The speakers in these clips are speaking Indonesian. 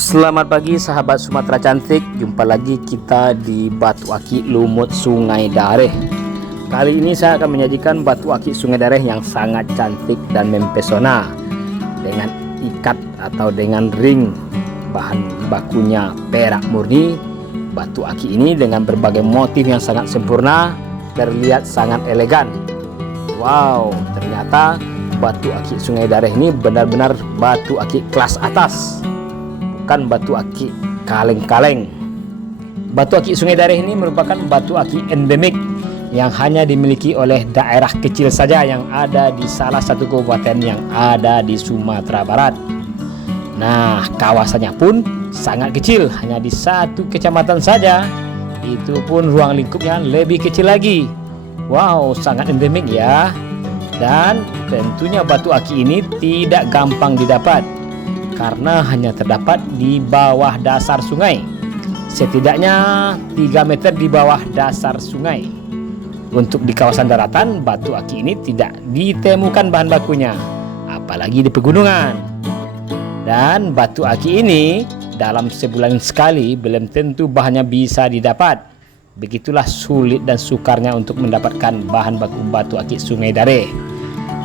Selamat pagi sahabat Sumatera cantik, jumpa lagi kita di Batu Aki Lumut Sungai Dareh. Kali ini saya akan menyajikan batu aki Sungai Dareh yang sangat cantik dan mempesona dengan ikat atau dengan ring. Bahan bakunya perak murni. Batu aki ini dengan berbagai motif yang sangat sempurna, terlihat sangat elegan. Wow, ternyata batu aki Sungai Dareh ini benar-benar batu aki kelas atas, bukan batu aki kaleng-kaleng. Batu aki Sungai Dareh ini merupakan batu aki endemik yang hanya dimiliki oleh daerah kecil saja yang ada di salah satu kabupaten yang ada di Sumatera Barat. Nah, kawasannya pun sangat kecil, hanya di satu kecamatan saja. Itu pun ruang lingkupnya lebih kecil lagi. Wow, sangat endemik ya. Dan tentunya batu aki ini tidak gampang didapat karena hanya terdapat di bawah dasar sungai, setidaknya 3 meter di bawah dasar sungai. Untuk di kawasan daratan, batu aki ini tidak ditemukan bahan bakunya, apalagi di pegunungan. Dan batu aki ini dalam sebulan sekali belum tentu bahannya bisa didapat. Begitulah sulit dan sukarnya untuk mendapatkan bahan baku batu aki Sungai Dareh.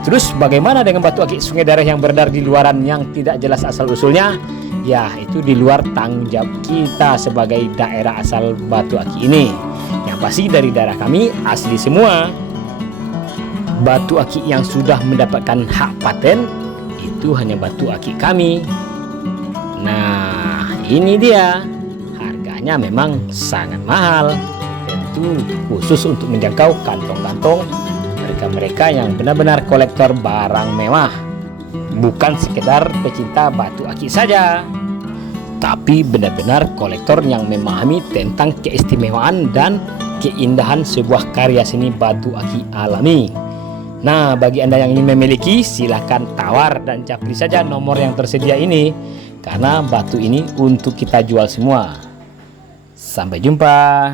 Terus bagaimana dengan batu aki Sungai Dareh yang beredar di luaran yang tidak jelas asal usulnya? Ya, itu di luar tanggung jawab kita sebagai daerah asal batu aki ini. Yang pasti dari daerah kami asli semua. Batu aki yang sudah mendapatkan hak paten itu hanya batu aki kami. Nah, ini dia. Harganya memang sangat mahal. Tentu khusus untuk menjangkau kantong-kantong mereka yang benar-benar kolektor barang mewah, bukan sekedar pecinta batu aki saja, tapi benar-benar kolektor yang memahami tentang keistimewaan dan keindahan sebuah karya seni batu aki alami. Nah, bagi Anda yang ingin memiliki, silakan tawar dan japri saja nomor yang tersedia ini, karena batu ini untuk kita jual semua. Sampai jumpa.